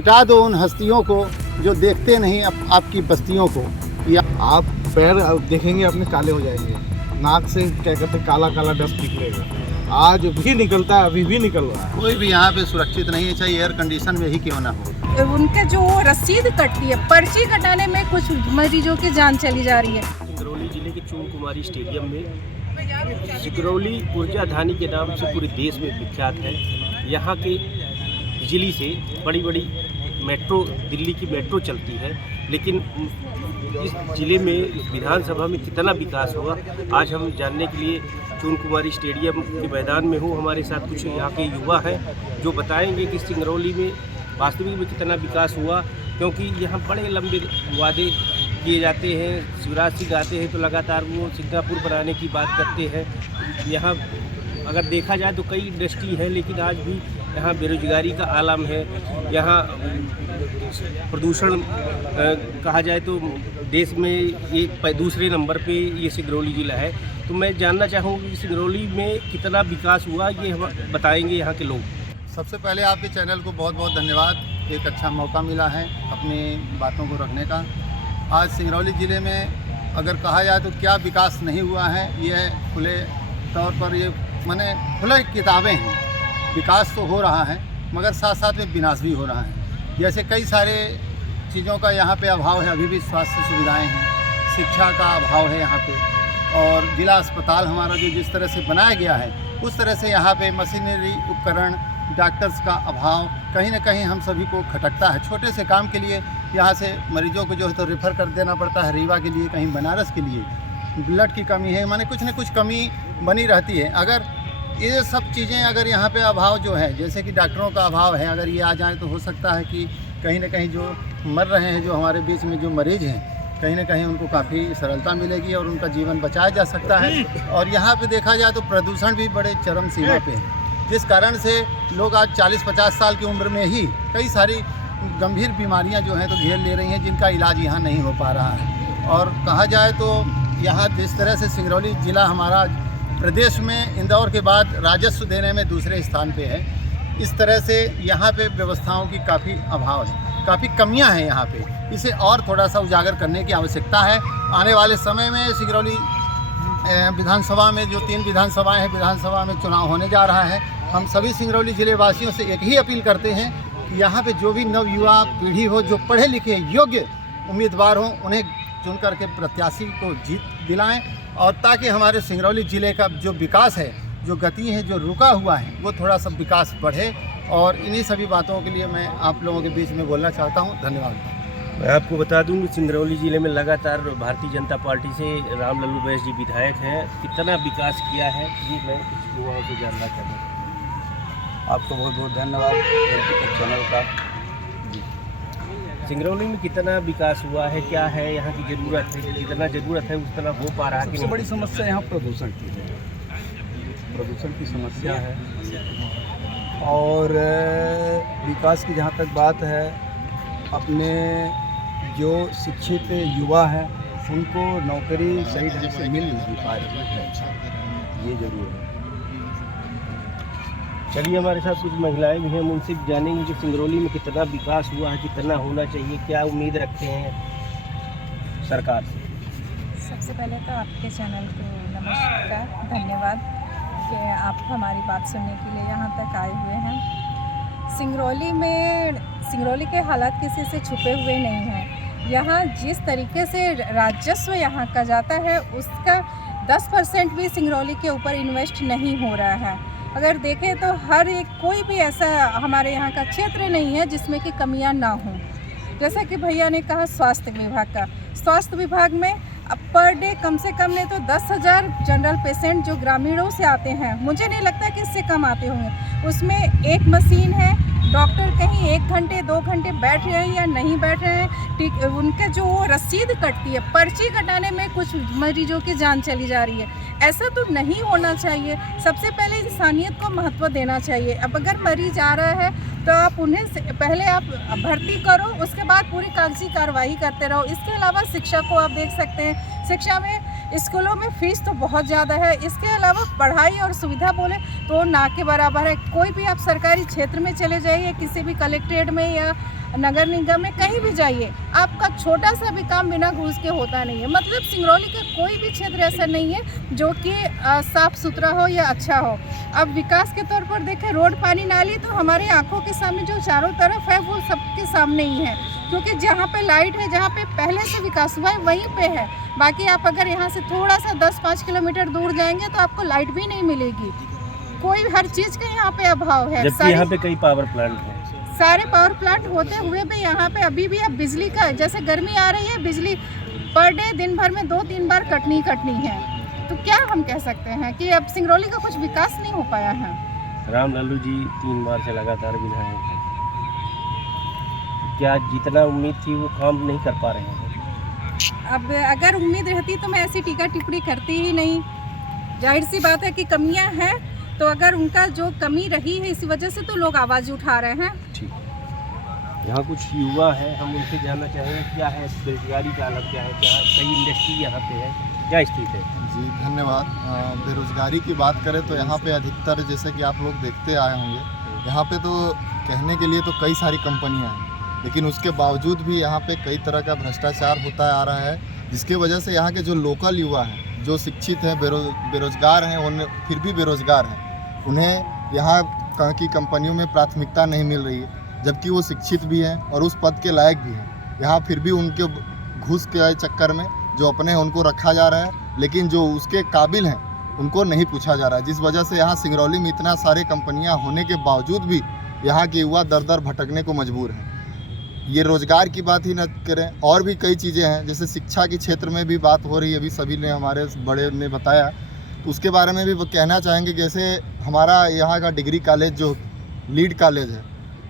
मिटा दो उन हस्तियों को जो देखते नहीं आपकी बस्तियों को। या आप पैर देखेंगे अपने काले हो जाएंगे, नाक से क्या कहते हैं काला काला डस्ट निकलेगा। आज भी निकलता है, अभी भी निकल रहा है। कोई भी यहाँ पे सुरक्षित नहीं है, चाहे एयर कंडीशन में ही क्यों ना हो। उनका जो रसीद कटती है, पर्ची कटाने में कुछ मरीजों की जान चली जा रही है। सिंगरौली जिले के चून कुमारी स्टेडियम में सिंगरौली ऊर्जा धानी के नाम से पूरे देश में विख्यात है। यहाँ के बिजली से बड़ी बड़ी मेट्रो, दिल्ली की मेट्रो चलती है, लेकिन इस जिले में, इस विधानसभा में कितना विकास हुआ आज हम जानने के लिए चून कुमारी स्टेडियम के मैदान में हूँ। हमारे साथ कुछ यहाँ के युवा हैं जो बताएंगे कि सिंगरौली में वास्तविक में कितना विकास हुआ, क्योंकि यहाँ बड़े लंबे वादे किए जाते हैं। शिवराज सिंह आते हैं तो लगातार वो सिंगापुर बनाने की बात करते हैं। यहाँ अगर देखा जाए तो कई इंडस्ट्री है, लेकिन आज भी यहाँ बेरोजगारी का आलम है। यहाँ प्रदूषण कहा जाए तो देश में एक दूसरे नंबर पे ये सिंगरौली ज़िला है। तो मैं जानना चाहूँगी कि सिंगरौली में कितना विकास हुआ, ये हम बताएंगे यहाँ के लोग। सबसे पहले आपके चैनल को बहुत बहुत धन्यवाद। एक अच्छा मौका मिला है अपनी बातों को रखने का। आज सिंगरौली ज़िले में अगर कहा जाए तो क्या विकास नहीं हुआ है, ये खुले तौर पर ये माने खुले किताबें हैं। विकास तो हो रहा है, मगर साथ साथ में विनाश भी हो रहा है। जैसे कई सारे चीज़ों का यहाँ पे अभाव है, अभी भी स्वास्थ्य सुविधाएं हैं, शिक्षा का अभाव है यहाँ पे, और जिला अस्पताल हमारा जो जिस तरह से बनाया गया है उस तरह से यहाँ पे मशीनरी, उपकरण, डॉक्टर्स का अभाव कहीं ना कहीं हम सभी को खटकता है। छोटे से काम के लिए यहाँ से मरीजों को जो है तो रेफ़र कर देना पड़ता है रीवा के लिए, कहीं बनारस के लिए। ब्लड की कमी है, माने कुछ न कुछ कमी बनी रहती है। अगर ये सब चीज़ें अगर यहाँ पे अभाव जो है, जैसे कि डॉक्टरों का अभाव है, अगर ये आ जाए तो हो सकता है कि कहीं ना कहीं जो मर रहे हैं, जो हमारे बीच में जो मरीज़ हैं, कहीं ना कहीं उनको काफ़ी सरलता मिलेगी और उनका जीवन बचाया जा सकता है। और यहाँ पे देखा जाए तो प्रदूषण भी बड़े चरम सीमा पे है, जिस कारण से लोग आज 40-50 साल की उम्र में ही कई सारी गंभीर बीमारियाँ जो हैं तो घेर ले रही हैं, जिनका इलाज यहाँ नहीं हो पा रहा है। और कहा जाए तो यहाँ जिस तरह से सिंगरौली ज़िला हमारा प्रदेश में इंदौर के बाद राजस्व देने में दूसरे स्थान पे है, इस तरह से यहाँ पे व्यवस्थाओं की काफ़ी अभाव है, काफ़ी कमियाँ हैं यहाँ पे। इसे और थोड़ा सा उजागर करने की आवश्यकता है। आने वाले समय में सिंगरौली विधानसभा में जो 3 विधानसभाएं हैं, विधानसभा में चुनाव होने जा रहा है। हम सभी सिंगरौली ज़िले वासियों से एक ही अपील करते हैं कि यहाँ पे जो भी नवयुवा पीढ़ी हो, जो पढ़े लिखे योग्य उम्मीदवार हों, उन्हें चुन करके प्रत्याशी को जीत दिलाएं, और ताकि हमारे सिंगरौली ज़िले का जो विकास है, जो गति है, जो रुका हुआ है, वो थोड़ा सा विकास बढ़े। और इन्हीं सभी बातों के लिए मैं आप लोगों के बीच में बोलना चाहता हूँ। धन्यवाद। मैं आपको बता दूं कि सिंगरौली ज़िले में लगातार भारतीय जनता पार्टी से राम लल्लू बैस जी विधायक हैं। कितना विकास किया है ये मैं युवाओं से जानना चाहता हूँ। आपको बहुत बहुत धन्यवाद चैनल का। सिंगरौली में कितना विकास हुआ है, क्या है यहाँ की ज़रूरत है, जितना ज़रूरत है उतना हो पा रहा है? सबसे बड़ी समस्या यहाँ प्रदूषण की है, प्रदूषण की समस्या है। और विकास की जहाँ तक बात है, अपने जो शिक्षित युवा हैं उनको नौकरी सही ढंग से मिल नहीं पा रही है, ये जरूर है। चलिए, हमारे साथ कुछ महिलाएं भी हैं, हम उनसे जानेंगे कि सिंगरौली में कितना विकास हुआ है, कितना होना चाहिए, क्या उम्मीद रखते हैं सरकार से। सबसे पहले तो आपके चैनल को नमस्कार, धन्यवाद कि आप हमारी बात सुनने के लिए यहाँ तक आए हुए हैं। सिंगरौली के हालात किसी से छुपे हुए नहीं हैं। यहाँ जिस तरीके से राजस्व यहाँ का जाता है, उसका 10% भी सिंगरौली के ऊपर इन्वेस्ट नहीं हो रहा है। अगर देखें तो हर एक कोई भी ऐसा हमारे यहाँ का क्षेत्र नहीं है जिसमें कि कमियाँ ना हों। जैसा कि भैया ने कहा स्वास्थ्य विभाग में अब पर डे कम से कम नहीं तो 10,000 जनरल पेशेंट जो ग्रामीणों से आते हैं, मुझे नहीं लगता कि इससे कम आते होंगे। उसमें एक मशीन है, डॉक्टर कहीं 1 घंटे 2 घंटे बैठ रहे हैं या नहीं बैठ रहे हैं, ठीक उनके जो रसीद कटती है, पर्ची कटाने में कुछ मरीजों की जान चली जा रही है। ऐसा तो नहीं होना चाहिए। सबसे पहले इंसानियत को महत्व देना चाहिए। अब अगर मरीज आ रहा है तो आप उन्हें पहले आप भर्ती करो, उसके बाद पूरी कागजी कार्रवाई करते रहो। इसके अलावा शिक्षा को आप देख सकते हैं, शिक्षा में स्कूलों में फीस तो बहुत ज़्यादा है, इसके अलावा पढ़ाई और सुविधा बोले तो ना के बराबर है। कोई भी आप सरकारी क्षेत्र में चले जाइए, किसी भी कलेक्ट्रेट में या नगर निगम में कहीं भी जाइए, आपका छोटा सा भी काम बिना घूस के होता नहीं है। मतलब सिंगरौली का कोई भी क्षेत्र ऐसा नहीं है जो कि साफ़ सुथरा हो या अच्छा हो। अब विकास के तौर पर देखें, रोड, पानी, नाली तो हमारे आंखों के सामने जो चारों तरफ है वो सबके सामने ही है, क्योंकि जहाँ पे लाइट है, जहाँ पे पहले से विकास हुआ है वहीं पे है। बाकी आप अगर यहाँ से थोड़ा सा 10-5 किलोमीटर दूर जाएंगे तो आपको लाइट भी नहीं मिलेगी। कोई हर चीज़ का यहाँ पे अभाव है। जबकि यहाँ पे कई पावर प्लांट हैं। सारे पावर प्लांट होते हुए भी यहाँ पे अभी भी अब बिजली का, जैसे गर्मी आ रही है, बिजली पर डे दिन भर में 2-3 बार कटनी है। तो क्या हम कह सकते हैं कि अब सिंगरौली का कुछ विकास नहीं हो पाया है। रामलालू जी 3 बार से लगातार विधायक हैं, क्या जितना उम्मीद थी वो काम नहीं कर पा रहे हैं? अब अगर उम्मीद रहती तो मैं ऐसी टीका टिप्पणी करती ही नहीं। जाहिर सी बात है कि कमियां हैं, तो अगर उनका जो कमी रही है इसी वजह से तो लोग आवाज़ उठा रहे हैं। ठीक, यहाँ कुछ युवा है, हम उनसे जानना चाहेंगे क्या है बेरोजगारी का हालत, क्या है, क्या कई इंडस्ट्री यहाँ पे है, क्या स्थिति है? जी धन्यवाद। बेरोज़गारी की बात करें तो यहाँ पे अधिकतर, जैसे कि आप लोग देखते आए होंगे, यहाँ पे तो कहने के लिए तो कई सारी कंपनियाँ हैं, लेकिन उसके बावजूद भी यहाँ पे कई तरह का भ्रष्टाचार होता आ रहा है, जिसके वजह से यहाँ के जो लोकल युवा हैं, जो शिक्षित हैं, बेरोज़गार हैं, उन्हें फिर भी बेरोज़गार हैं, उन्हें यहाँ की कंपनियों में प्राथमिकता नहीं मिल रही है, जबकि वो शिक्षित भी हैं और उस पद के लायक भी हैं। यहाँ फिर भी उनके घूस के चक्कर में जो अपने हैं उनको रखा जा रहा है, लेकिन जो उसके काबिल हैं उनको नहीं पूछा जा रहा है, जिस वजह से यहाँ सिंगरौली में इतना सारे कंपनियाँ होने के बावजूद भी यहाँ के युवा दर दर भटकने को मजबूर हैं। ये रोज़गार की बात ही न करें, और भी कई चीज़ें हैं, जैसे शिक्षा के क्षेत्र में भी बात हो रही है, अभी सभी ने, हमारे बड़े ने बताया, तो उसके बारे में भी वो कहना चाहेंगे। जैसे हमारा यहाँ का डिग्री कॉलेज जो लीड कॉलेज है,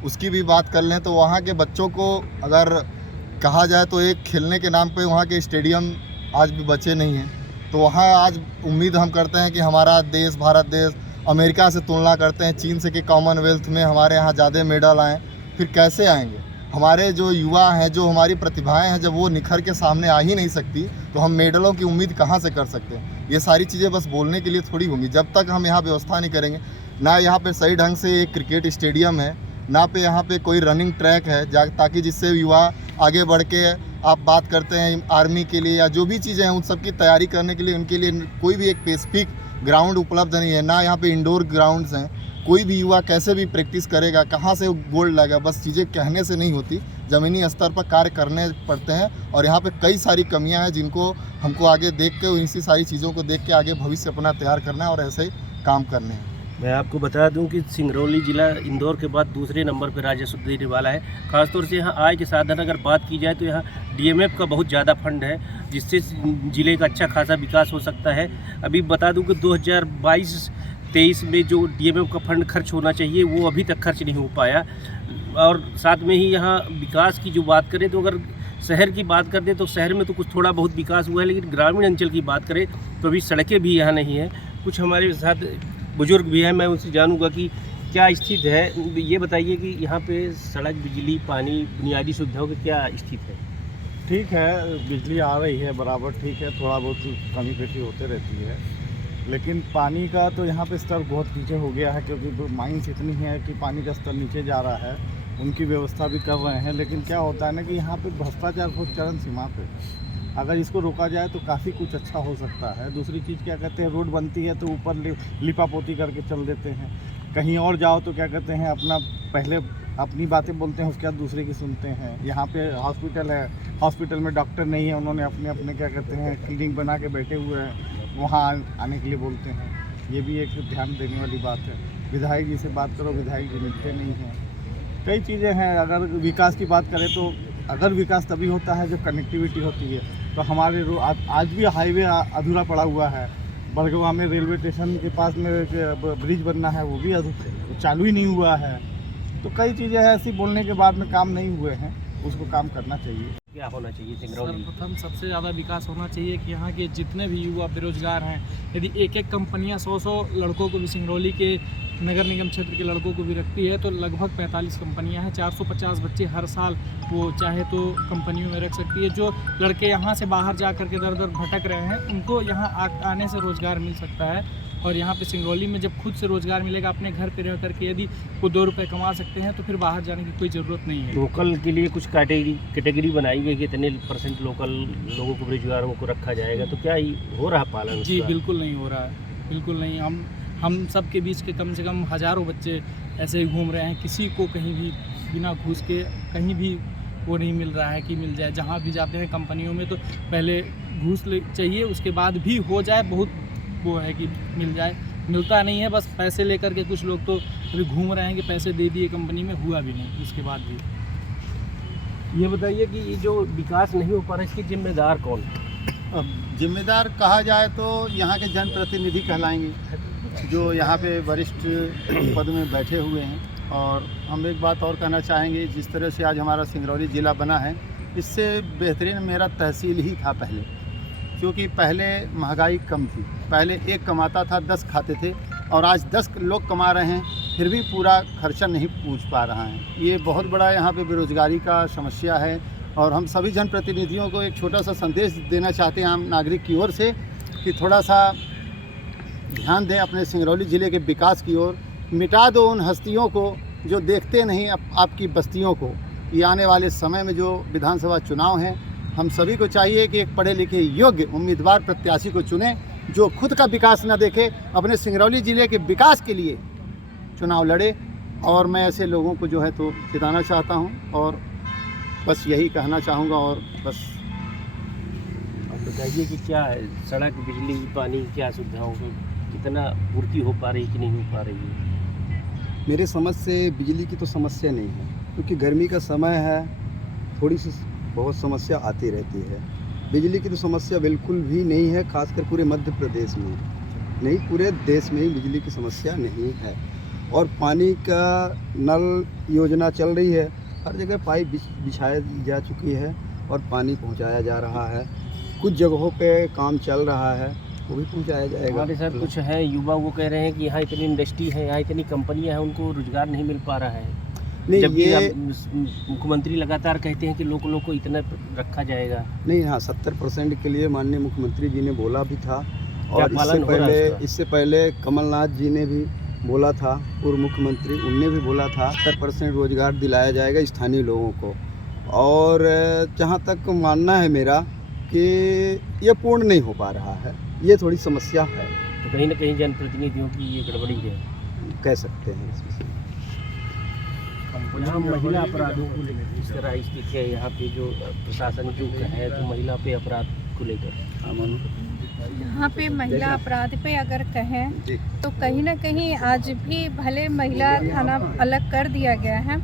उसकी भी बात कर लें तो वहाँ के बच्चों को अगर कहा जाए तो एक खेलने के नाम पे वहाँ के स्टेडियम आज भी बचे नहीं हैं। तो वहाँ आज उम्मीद हम करते हैं कि हमारा देश, भारत देश, अमेरिका से तुलना करते हैं चीन से कि कॉमनवेल्थ में हमारे यहाँ ज़्यादा मेडल आएँ, फिर कैसे आएंगे? हमारे जो युवा हैं, जो हमारी प्रतिभाएं हैं, जब वो निखर के सामने आ ही नहीं सकती तो हम मेडलों की उम्मीद कहाँ से कर सकते हैं? ये सारी चीज़ें बस बोलने के लिए थोड़ी होंगी। जब तक हम यहाँ व्यवस्था नहीं करेंगे, ना यहाँ पे सही ढंग से एक क्रिकेट स्टेडियम है, ना पे यहाँ पे कोई रनिंग ट्रैक है, ताकि जिससे युवा आगे बढ़ के, आप बात करते हैं आर्मी के लिए या जो भी चीज़ें हैं उन सब की तैयारी करने के लिए, उनके लिए कोई भी एक स्पेसिफिक ग्राउंड उपलब्ध नहीं है, ना यहाँ पे इंडोर ग्राउंड्स हैं। कोई भी युवा कैसे भी प्रैक्टिस करेगा, कहाँ से गोल्ड लाएगा? बस चीज़ें कहने से नहीं होती, ज़मीनी स्तर पर कार्य करने पड़ते हैं। और यहाँ पे कई सारी कमियां हैं जिनको हमको आगे देख के, इसी सारी चीज़ों को देख के आगे भविष्य अपना तैयार करना है और ऐसे ही काम करने हैं। मैं आपको बता दूं कि सिंगरौली जिला इंदौर के बाद दूसरे नंबर पर राजस्व देने वाला है। खासतौर से यहाँ आय के साधन अगर बात की जाए तो यहाँ डीएमएफ का बहुत ज़्यादा फंड है, जिससे ज़िले का अच्छा खासा विकास हो सकता है। अभी बता दूं कि 2022-23 में जो डीएमएफ का फंड खर्च होना चाहिए वो अभी तक खर्च नहीं हो पाया। और साथ में ही यहाँ विकास की जो बात करें तो अगर शहर की बात करते तो शहर में तो कुछ थोड़ा बहुत विकास हुआ है, लेकिन ग्रामीण अंचल की बात करें तो अभी सड़कें भी यहाँ नहीं हैं। कुछ हमारे साथ बुजुर्ग भी हैं, मैं उनसे जानूंगा कि क्या स्थिति है। ये बताइए कि यहाँ पे सड़क, बिजली, पानी, बुनियादी सुविधाओं की क्या स्थिति है? ठीक है, बिजली आ रही है बराबर, ठीक है, थोड़ा बहुत कमी पेशी होते रहती है, लेकिन पानी का तो यहाँ पे स्तर बहुत नीचे हो गया है, क्योंकि माइंस इतनी है कि पानी का स्तर नीचे जा रहा है। उनकी व्यवस्था भी कर रहे हैं, लेकिन क्या होता है ना कि यहाँ पे भ्रष्टाचार बहुत चरम सीमा पे। अगर इसको रोका जाए तो काफ़ी कुछ अच्छा हो सकता है। दूसरी चीज़ क्या कहते हैं, रोड बनती है तो ऊपर लिपापोती करके चल देते हैं। कहीं और जाओ तो क्या कहते हैं, अपना पहले अपनी बातें बोलते हैं, उसके बाद दूसरे की सुनते हैं। यहाँ पे हॉस्पिटल है, हॉस्पिटल में डॉक्टर नहीं है, उन्होंने अपने अपने क्या कहते हैं क्लिनिक बना के बैठे हुए हैं, वहाँ आने के लिए बोलते हैं। ये भी एक ध्यान देने वाली बात है। विधायक जी से बात करो, विधायक जी मिलते नहीं हैं। कई चीज़ें हैं। अगर विकास की बात करें तो अगर विकास तभी होता है जब कनेक्टिविटी होती है। तो हमारे आज भी हाईवे अधूरा पड़ा हुआ है। बरगवा में रेलवे स्टेशन के पास में ब्रिज बनना है, वो भी चालू ही नहीं हुआ है। तो कई चीज़ें हैं ऐसी बोलने के बाद में काम नहीं हुए हैं, उसको काम करना चाहिए। क्या होना चाहिए सिंगरौली? सर्वप्रथम सबसे ज़्यादा विकास होना चाहिए कि यहाँ के जितने भी युवा बेरोजगार हैं, यदि एक एक कंपनियाँ 100-100 लड़कों को भी सिंगरौली के नगर निगम क्षेत्र के लड़कों को भी रखती है, तो लगभग 45 कंपनियां हैं। 450 बच्चे हर साल वो चाहे तो कंपनियों में रख सकती है। जो लड़के यहाँ से बाहर जा कर के दर दर भटक रहे हैं, उनको यहाँ आने से रोज़गार मिल सकता है। और यहाँ पे सिंगरौली में जब खुद से रोज़गार मिलेगा, अपने घर पे रह करके यदि वो 2 रुपये कमा सकते हैं, तो फिर बाहर जाने की कोई ज़रूरत नहीं है। लोकल के लिए कुछ कैटेगरी बनाई गई कि इतने % लोकल लोगों को, बेरोजगारों को रखा जाएगा, तो क्या हो रहा पालन? जी बिल्कुल नहीं हो रहा है, बिल्कुल नहीं। हम सब के बीच के कम से कम हज़ारों बच्चे ऐसे ही घूम रहे हैं। किसी को कहीं भी बिना घूस के कहीं भी वो नहीं मिल रहा है कि मिल जाए। जहाँ भी जाते हैं कंपनियों में, तो पहले घूस चाहिए, उसके बाद भी हो जाए, बहुत वो है कि मिल जाए। मिलता नहीं है, बस पैसे लेकर के कुछ लोग तो अभी घूम रहे हैं कि पैसे दे दिए कंपनी में, हुआ भी नहीं उसके बाद भी। ये बताइए कि ये जो विकास नहीं हो पा रहा है, इसके जिम्मेदार कौन है? अब जिम्मेदार कहा जाए तो यहाँ के जनप्रतिनिधि कहलाएंगे, जो यहाँ पे वरिष्ठ पद में बैठे हुए हैं। और हम एक बात और कहना चाहेंगे, जिस तरह से आज हमारा सिंगरौली ज़िला बना है, इससे बेहतरीन मेरा तहसील ही था पहले, क्योंकि पहले महंगाई कम थी। पहले एक कमाता था, 10 खाते थे, और आज 10 लोग कमा रहे हैं, फिर भी पूरा खर्चा नहीं पूछ पा रहा है। ये बहुत बड़ा यहाँ पे बेरोज़गारी का समस्या है। और हम सभी जनप्रतिनिधियों को एक छोटा सा संदेश देना चाहते हैं आम नागरिक की ओर से, कि थोड़ा सा ध्यान दें अपने सिंगरौली ज़िले के विकास की ओर। मिटा दो उन हस्तियों को जो देखते नहीं आपकी बस्तियों को। ये आने वाले समय में जो विधानसभा चुनाव हैं, हम सभी को चाहिए कि एक पढ़े लिखे योग्य उम्मीदवार प्रत्याशी को चुनें, जो खुद का विकास न देखे, अपने सिंगरौली ज़िले के विकास के लिए चुनाव लड़े। और मैं ऐसे लोगों को जो है तो जिताना चाहता हूं, और बस यही कहना चाहूँगा। और बस आप बताइए कि क्या है, सड़क, बिजली, पानी, क्या सुविधाओं को कितना पूर्ति हो पा रही कि नहीं हो पा रही है? मेरे समझ से बिजली की तो समस्या नहीं है, क्योंकि गर्मी का समय है, थोड़ी सी बहुत समस्या आती रहती है। बिजली की तो समस्या बिल्कुल भी नहीं है, खासकर पूरे मध्य प्रदेश में नहीं, पूरे देश में ही बिजली की समस्या नहीं है। और पानी का नल योजना चल रही है, हर जगह पाइप बिछाई जा चुकी है और पानी पहुंचाया जा रहा है। कुछ जगहों पे काम चल रहा है, वो भी पहुंचाया जाएगा। हमारे साथ कुछ है युवा, वो कह रहे हैं कि यहाँ इतनी इंडस्ट्री है, यहाँ इतनी कंपनियां हैं, उनको रोजगार नहीं मिल पा रहा है। नहीं, जबकि ये मुख्यमंत्री लगातार कहते हैं कि लोगों को इतना रखा जाएगा। नहीं, हाँ 70% के लिए माननीय मुख्यमंत्री जी ने बोला भी था। और पालन हो रहा है उसका? इससे पहले कमलनाथ जी ने भी बोला था, पूर्व मुख्यमंत्री, उनने भी बोला था 70% रोजगार दिलाया जाएगा स्थानीय लोगों को। और जहाँ तक मानना है मेरा कि ये पूर्ण नहीं हो पा रहा है, ये थोड़ी समस्या है, तो कहीं ना कहीं जनप्रतिनिधियों की ये गड़बड़ी है, कह सकते हैं इसमें। यहाँ महिला अपराधों को लेकर इस तरह स्थिति है यहाँ पे, जो प्रशासन जो है तो महिला पे अपराध को लेकर। यहाँ पे महिला अपराध पे अगर कहें तो कहीं ना कहीं आज भी भले महिला थाना अलग कर दिया गया है,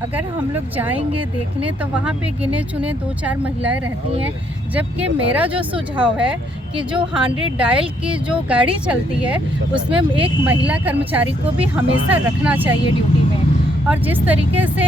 अगर हम लोग जाएंगे देखने तो वहाँ पे गिने चुने 2-4 महिलाएं रहती हैं। जबकि मेरा जो सुझाव है कि जो 100 डायल की जो गाड़ी चलती है, उसमें एक महिला कर्मचारी को भी हमेशा रखना चाहिए ड्यूटी में। और जिस तरीके से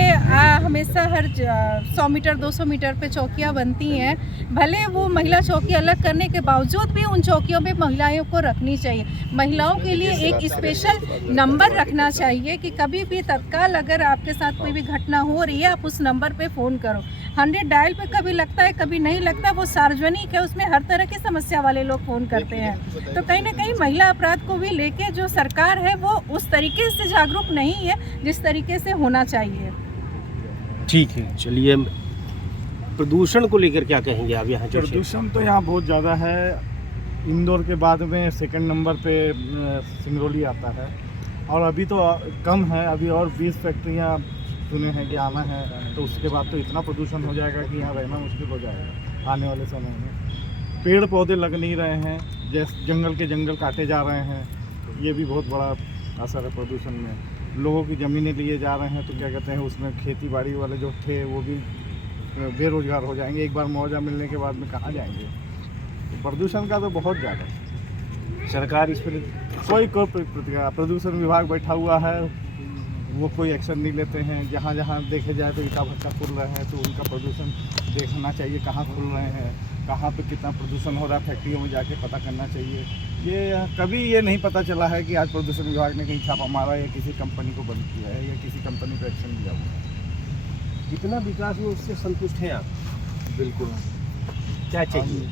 हमेशा हर 100 मीटर 200 मीटर पे चौकियाँ बनती हैं, भले वो महिला चौकी अलग करने के बावजूद भी उन चौकियों पे महिलाओं को रखनी चाहिए। महिलाओं के लिए एक स्पेशल नंबर रखना चाहिए कि कभी भी तत्काल अगर आपके साथ कोई भी घटना हो रही है, आप उस नंबर पे फ़ोन करो। 100 डायल पे कभी लगता है, कभी नहीं लगता, वो सार्वजनिक है, उसमें हर तरह की समस्या वाले लोग फ़ोन करते हैं। तो कहीं ना कहीं महिला अपराध को भी लेके जो सरकार है वो उस तरीके से जागरूक नहीं है जिस तरीके से होना चाहिए। ठीक है, चलिए प्रदूषण को लेकर क्या कहेंगे आप? यहाँ प्रदूषण तो यहाँ बहुत ज़्यादा है। इंदौर के बाद में सेकंड नंबर पे सिंगरौली आता है, और अभी तो कम है, अभी और 20 फैक्ट्रियाँ सुने हैं कि आना है, तो उसके बाद तो इतना प्रदूषण हो जाएगा कि यहाँ रहना मुश्किल हो जाएगा आने वाले समय में। पेड़ पौधे लग नहीं रहे हैं, जैसे जंगल के जंगल काटे जा रहे हैं, ये भी बहुत बड़ा असर है प्रदूषण में। लोगों की ज़मीनें लिए जा रहे हैं, तो क्या कहते हैं, उसमें खेती बाड़ी वाले जो थे वो भी बेरोजगार हो जाएंगे। एक बार मुआवजा मिलने के बाद में कहाँ जाएंगे? तो प्रदूषण का तो बहुत ज़्यादा सरकार इस पर कोई प्रतिक्रिया, प्रदूषण विभाग बैठा हुआ है, वो कोई एक्शन नहीं लेते हैं। जहाँ जहाँ देखे जाए तो ईटा भट्टा खुल रहे हैं, तो उनका प्रदूषण देखना चाहिए कहाँ खुल रहे हैं। कहाँ पे कितना प्रदूषण हो रहा है, फैक्ट्रियों में जाके पता करना चाहिए। ये कभी ये नहीं पता चला है कि आज प्रदूषण विभाग ने कहीं छापा मारा या किसी कंपनी को बंद किया है या किसी कंपनी को एक्शन लिया हुआ है। कितना विकास में उससे संतुष्ट हैं आप? बिल्कुल। क्या चाहिए?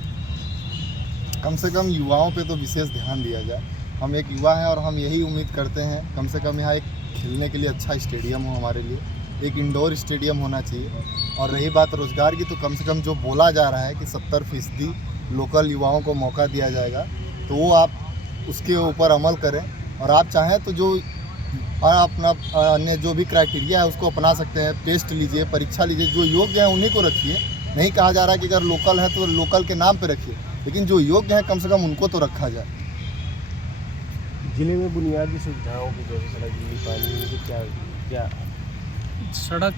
कम से कम युवाओं पे तो विशेष ध्यान दिया जाए। हम एक युवा हैं और हम यही उम्मीद करते हैं कम से कम यहाँ एक खेलने के लिए अच्छा स्टेडियम हो हमारे लिए, एक इंडोर स्टेडियम होना चाहिए। और रही बात रोज़गार की, तो कम से कम जो बोला जा रहा है कि 70% लोकल युवाओं को मौका दिया जाएगा, तो वो आप उसके ऊपर अमल करें। और आप चाहें तो जो अपना अन्य जो भी क्राइटेरिया है उसको अपना सकते हैं। टेस्ट लीजिए, परीक्षा लीजिए, जो योग्य है उन्हीं को रखिए। नहीं कहा जा रहा कि अगर लोकल है तो लोकल के नाम पे रखिए, लेकिन जो योग्य है कम से कम उनको तो रखा जाए। जिले में बुनियादी सुविधाओं की जैसे सड़क, बिजली, पानी, ये क्या क्या सड़क,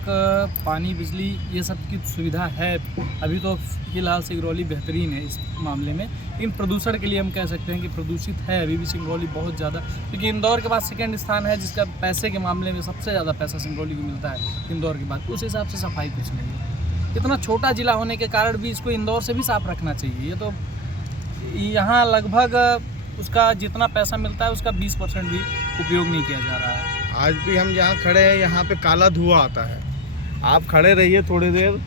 पानी, बिजली, ये सब की सुविधा है। अभी तो फिलहाल सिंगरौली बेहतरीन है इस मामले में, लेकिन प्रदूषण के लिए हम कह सकते हैं कि प्रदूषित है अभी भी सिंगरौली बहुत ज़्यादा, क्योंकि इंदौर के बाद सेकंड स्थान है जिसका पैसे के मामले में सबसे ज़्यादा पैसा सिंगरौली को मिलता है इंदौर के बाद। उस हिसाब से सफाई कुछ नहीं है। इतना छोटा ज़िला होने के कारण भी इसको इंदौर से भी साफ रखना चाहिए। ये तो यहाँ लगभग उसका जितना पैसा मिलता है उसका 20% भी उपयोग नहीं किया जा रहा है। आज भी हम जहाँ खड़े हैं यहाँ पे काला धुआं आता है। आप खड़े रहिए थोड़ी देर,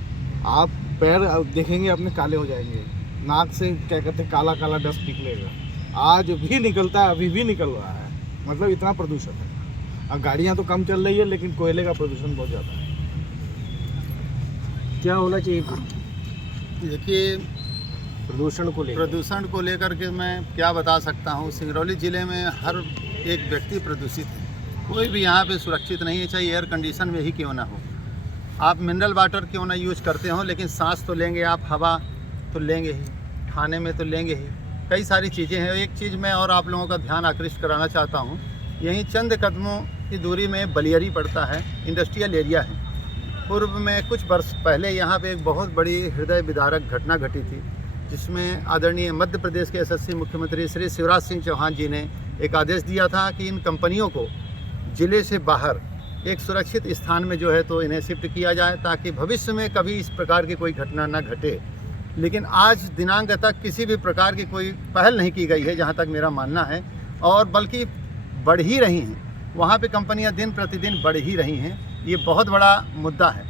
आप पैर देखेंगे अपने काले हो जाएंगे, नाक से क्या कहते हैं काला काला डस्ट निकलेगा। आज भी निकलता है, अभी भी निकल रहा है। मतलब इतना प्रदूषण है। अब गाड़ियाँ तो कम चल रही है लेकिन कोयले का प्रदूषण बहुत ज़्यादा है। क्या होना चाहिए देखिए, प्रदूषण को लेकर के मैं क्या बता सकता हूँ। सिंगरौली ज़िले में हर एक व्यक्ति प्रदूषित है। कोई भी यहाँ पे सुरक्षित नहीं है, चाहे एयर कंडीशन में ही क्यों ना हो। आप मिनरल वाटर क्यों ना यूज करते हो, लेकिन सांस तो लेंगे आप, हवा तो लेंगे ही, खाने में तो लेंगे ही, कई सारी चीज़ें हैं। एक चीज़ मैं और आप लोगों का ध्यान आकृष्ट कराना चाहता हूँ। यहीं चंद कदमों की दूरी में बलियरी पड़ता है, इंडस्ट्रियल एरिया है। पूर्व में कुछ वर्ष पहले यहाँ पे एक बहुत बड़ी हृदय विदारक घटना घटी थी, जिसमें आदरणीय मध्य प्रदेश के यशस्वी मुख्यमंत्री श्री शिवराज सिंह चौहान जी ने एक आदेश दिया था कि इन कंपनियों को ज़िले से बाहर एक सुरक्षित स्थान में जो है तो इन्हें शिफ्ट किया जाए, ताकि भविष्य में कभी इस प्रकार की कोई घटना न घटे। लेकिन आज दिनांक तक किसी भी प्रकार की कोई पहल नहीं की गई है, जहाँ तक मेरा मानना है, और बल्कि बढ़ ही रही हैं। वहाँ पे कंपनियाँ दिन प्रतिदिन बढ़ ही रही हैं। ये बहुत बड़ा मुद्दा है।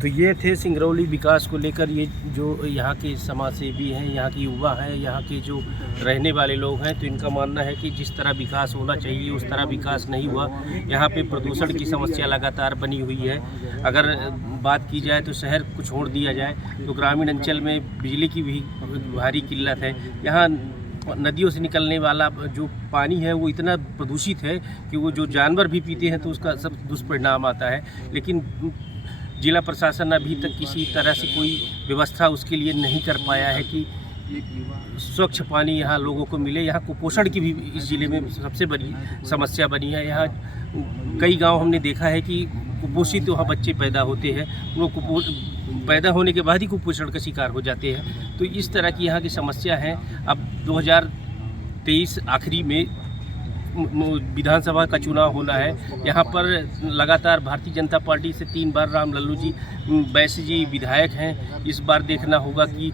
तो ये थे सिंगरौली विकास को लेकर ये जो यहाँ के समाज सेवी हैं, यहाँ के युवा हैं, यहाँ के जो रहने वाले लोग हैं, तो इनका मानना है कि जिस तरह विकास होना चाहिए उस तरह विकास नहीं हुआ। यहाँ पे प्रदूषण की समस्या लगातार बनी हुई है। अगर बात की जाए तो शहर को छोड़ दिया जाए तो ग्रामीण अंचल में बिजली की भी भारी किल्लत है। यहाँ नदियों से निकलने वाला जो पानी है वो इतना प्रदूषित है कि वो जो जानवर भी पीते हैं तो उसका सब दुष्परिणाम आता है। लेकिन जिला प्रशासन अभी तक किसी तरह से कोई व्यवस्था उसके लिए नहीं कर पाया है कि स्वच्छ पानी यहाँ लोगों को मिले। यहाँ कुपोषण की भी इस ज़िले में सबसे बड़ी समस्या बनी है। यहाँ कई गांव हमने देखा है कि कुपोषित वहाँ बच्चे पैदा होते हैं, वो पैदा होने के बाद ही कुपोषण का शिकार हो जाते हैं। तो इस तरह की यहाँ की समस्या है। अब 2023 आखिरी में विधानसभा का चुनाव होना है। यहाँ पर लगातार भारतीय जनता पार्टी से 3 बार राम लल्लू जी वैसे जी विधायक हैं। इस बार देखना होगा कि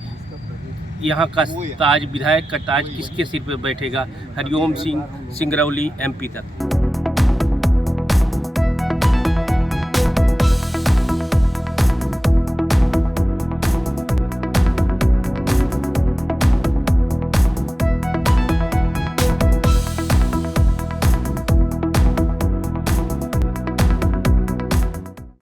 यहाँ का ताज, विधायक का ताज किसके सिर पर बैठेगा। हरिओम सिंह, सिंगरौली, MP तक।